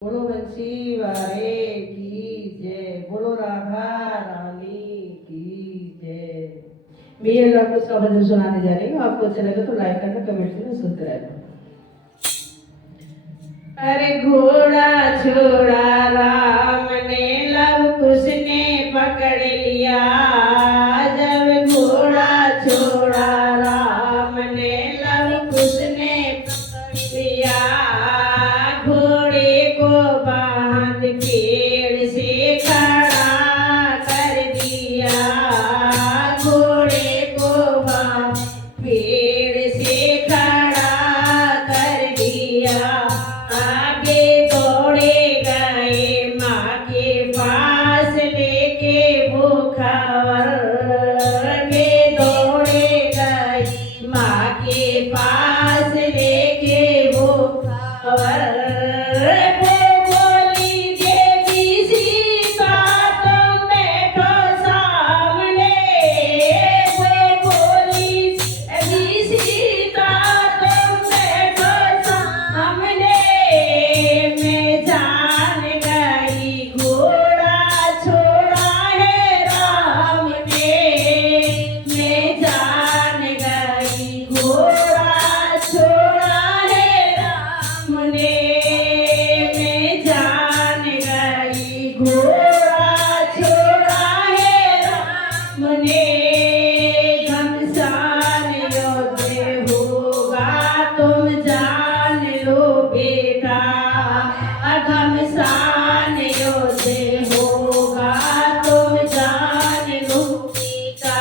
बोलो बंसी वारे की जय, बोलो राधा रानी की जय। मैं ये लोग उसका भजन सुनाने जा रही हूँ, आपको अच्छा लगे तो लाइक करना, कमेंट करना, सुनते रहना। अरे घोड़ा छोड़ा राम ने लव कुश ने पकड़ लिया, जब घोड़ा छोड़ा राम ने लव कुश ने पकड़ लिया, घोड़े को बांध पेड़ से खड़ा कर दिया, घोड़े को बांध पेड़ से खड़ा कर दिया, आगे दौड़े गए माँ के पास लेके वो खबर, आगे दौड़े गए माँ के पास लेके वो खबर, वो बोली देवी सीता तुम बैठो सामने, वो बोली देवी सीता तुम बैठो सामने, मैं जान गई घोड़ा छोड़ा है राम ने, मैं जान गई घोड़ा छोड़ा है राम ने, मैं जान गई घोड़ा छोड़ा है राम ने, घमसान योद्धे होगा तुम जान लो बेटा, घमसान योद्धे होगा तुम जान लो बेटा,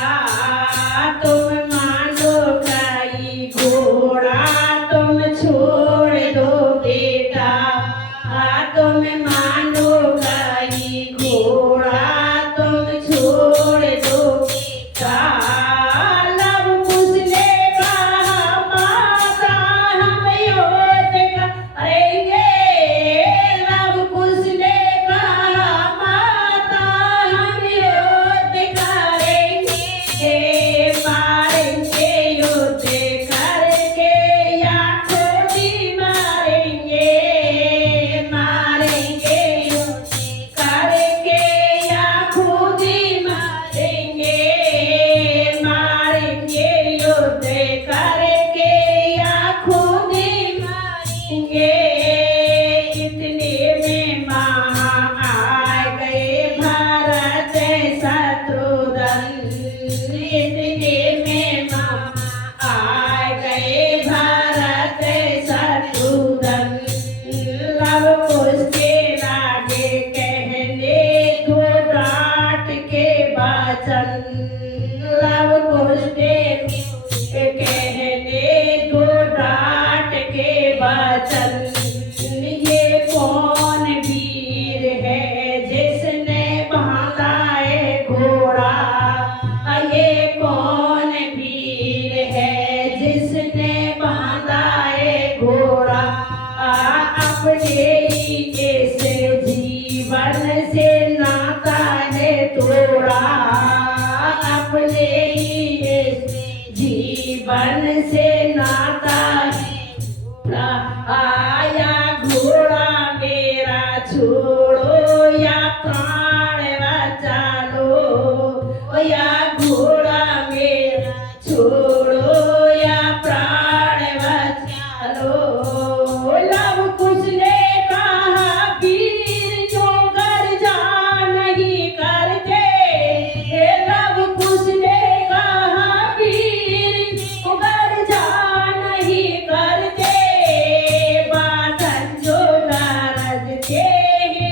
तुम मानो कई घोड़ा तुम छोड़ दो बेटा, तुम मानो कई घोड़ा तुम छोड़ दो बेटा, लव कुश ने कहा माता हम युद्ध करेंगे, लव कुश ने कहा माता हम युद्ध करेंगे, मारेंगे युद्ध करके या खोजी मारेंगे, मारेंगे युद्ध करके या खोजी मारेंगे, मारेंगे युद्ध करके या खोजी मारेंगे, इतने में माँ आ गए भारत शत्रुघ्न, इतने में माँ आ गए भारत शत्रुघ्न, लव कुश के लागे कहने को डांट के वचन, लव कुश के कहने को डांट के वचन, ये कौन वीर है जिसने बांधा है घोड़ा, ये कौन वीर है जिसने बांधा है घोड़ा, अपने ही इस जीवन से नाता है तोड़ा, अपने ही इस जीवन से नाता है तोड़ा, आया घोड़ा मेरा छोड़ो या प्राण बचा लो, या घोड़ा मेरा छोड़ो या प्राण बचा लो, लव कुश ने कहा वीर जो गर्जा नहीं करते, लव कुश ने कहा वीर जो गर्जा नहीं करते, बांधन जो गरजते हैं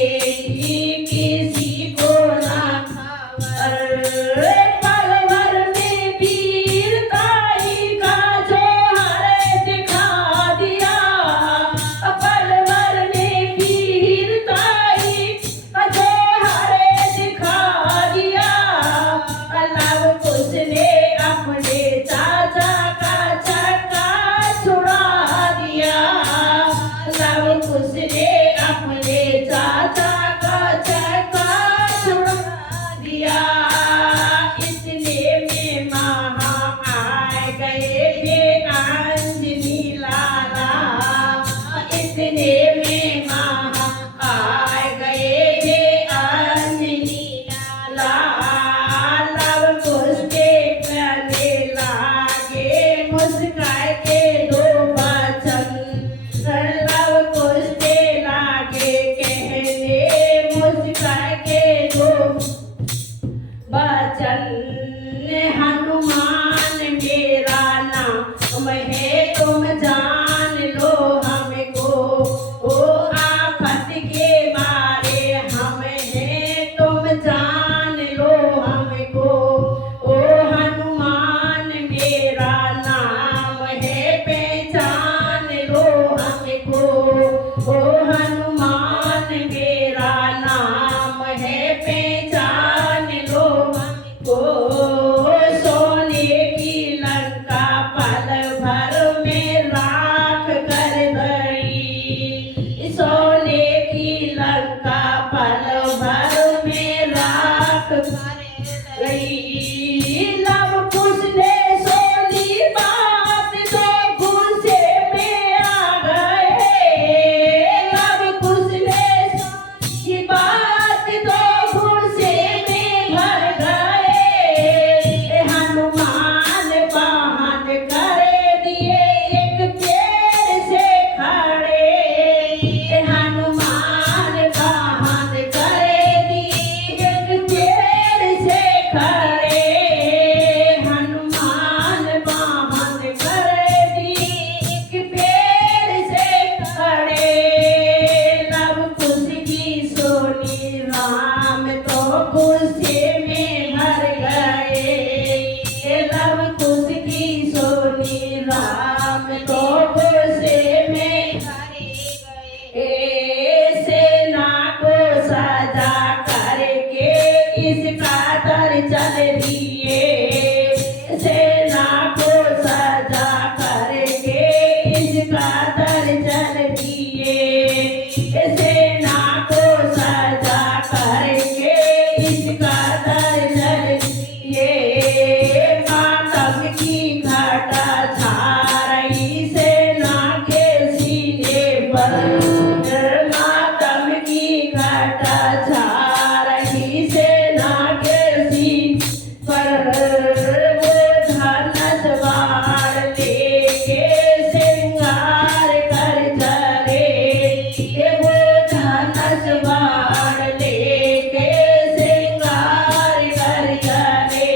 किसी को ना खबर। पल भर में वीरताई का जोहर दिखा दिया, पल भर में वीरताई का जोहर दिखा दिया। लव कुश ने अपने चाचा का चक्का छुड़ा दिया, लव कुश ने अपने चाचा का चक्का छुड़ा दिया। इतने में महा आ गए थे अंजनी लाला, इतने में महा आ गए थे अंजनी लाला। लव कुश के गले लागे मुस्कान के दो वचन, लव कुश के लागे कहने मुस्कान के दो वचन। हनुमान मेरा नाम है तुम जान लो हमको, ओ आफत के मारे हम हैं तुम जान लो हमको। ओ हनुमान मेरा नाम है पहचान लो हमको, ओ हनुमान मेरा नाम है पहचान लो हमको। सोने की लंका पल भर में राख कर गई, सोने की लंका पल भर में राख कर गई। लव कुश ने सोनी बात तो गुस्से में आ गए, लव कुश ने सोनी बात तो गुस्से में भर गए। हनुमान बहन कर दिए एक पेड़ से खड़े, हनुमान बहन कर दिए एक पेड़ से खड़े, हनुमान बहन कर दिए एक पेड़ से खड़े। लव कुश की सोनी राम तो गुस्से में भर गए, लव कुश की सोनी राम तो गुस्से में भर गए। सेना को सजा करके इसका दर चल दिए, सेना को सजा करके इसका दर चल दिए, सेना को सजा करके इसका दर चल दिए। मातम की घटा छा रही सेना के सीने पर, मातम की घटा छा रही सेना के सीने पर। वो धनुष बाण लेके श्रृंगार कर चले, वो धनुष बाण लेके श्रृंगार कर चले।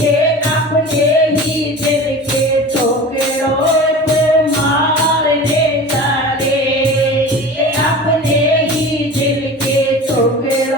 ये अपने ही दिल के टुकड़ों को मारने चले, ये अपने ही दिल के टुकड़ों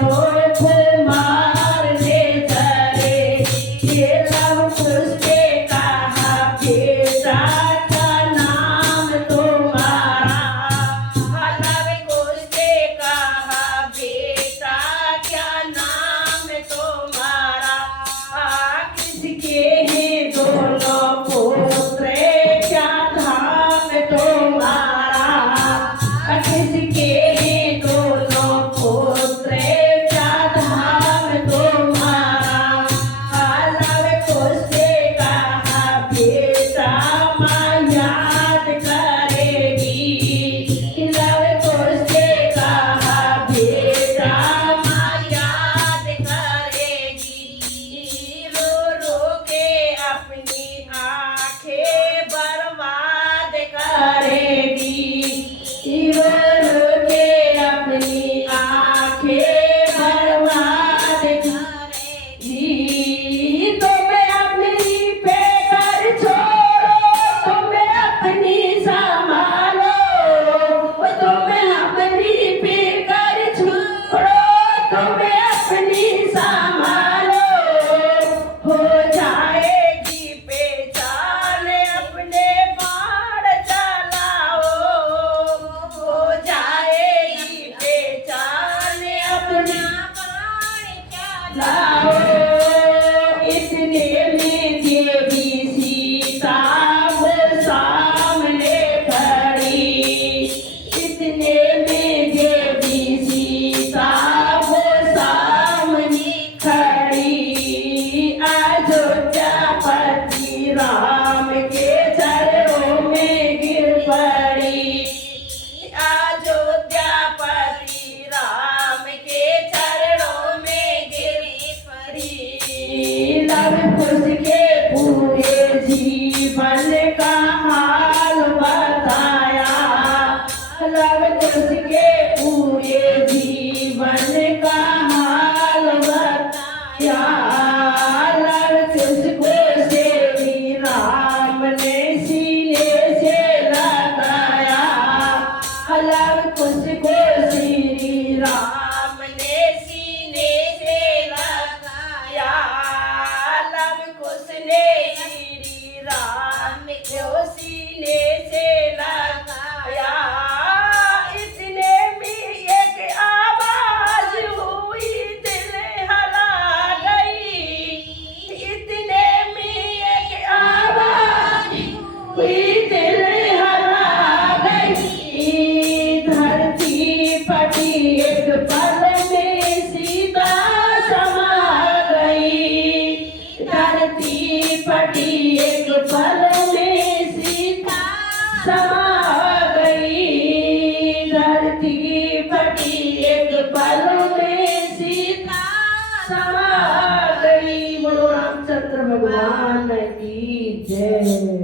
आरती पटी एक पल